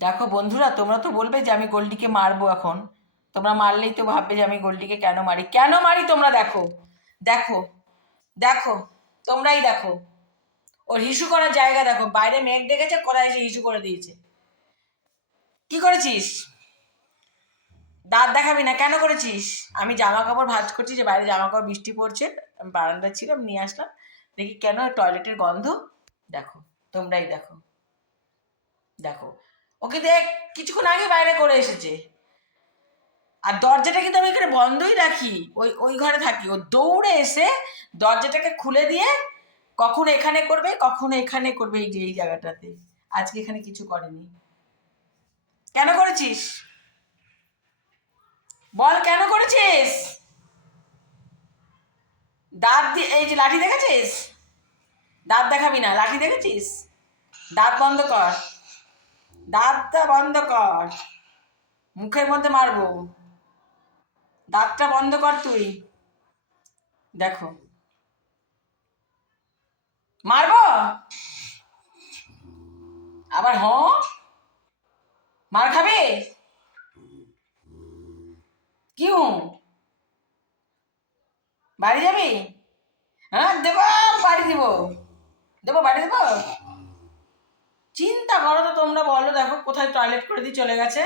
দেখো বন্ধুরা, তোমরা তো বলবে যে আমি গোল্ডিকে মারবো এখন। তোমরা মারলেই তো ভাববে যে আমি গোল্ডিকে কেন মারি, কেন মারি তোমরা দেখো। দেখো, দেখো, তোমরাই দেখো। ওর হিসু করার জায়গা দেখো, বাইরে মেঘ ডেকেছে, কোথায় এসে হিসু করে দিয়েছে। কি করেছিস? দাঁত দেখাবি না, কেন করেছিস? আমি জামা কাপড় ভাঁজ করছি, যে বাইরে জামা কাপড়, বৃষ্টি পড়ছে, আমি বারান্দায় ছিলাম, নিয়ে আসলাম। দেখি কেন টয়লেটের গন্ধ। দেখো, তোমরাই দেখো, দেখো। ওকে দেখ, কিছুক্ষণ আগে বাইরে করে এসেছে। আর দরজাটা কিন্তু আমি এখানে বন্ধই রাখি, ওই ওই ঘরে থাকি। ও দৌড়ে এসে দরজাটাকে খুলে দিয়ে কখনো এখানে করবে, কখনো এখানে করবে, এই যে এই জায়গাটাতে। আজকে এখানে কিছু করেনি। কেন করেছিস? বল, কেন করেছিস? দাঁত দিয়ে, এই যে লাঠি দেখেছিস? দাঁত দেখাবি না, লাঠি দেখেছিস? দাঁত বন্ধ কর, দাঁতটা বন্ধ কর, মুখের মধ্যে মারবো। দাঁতটা বন্ধ কর তুই। দেখো, মারবো আবার। মার খাবে? কি বাড়ি যাবি? হ্যাঁ, দেবো। বাড়ি দিব, দেবো, বাড়ি দেবো। চিন্তা করো তো তোমরা, বলো, দেখো কোথায় টয়লেট করে দিয়ে চলে গেছে।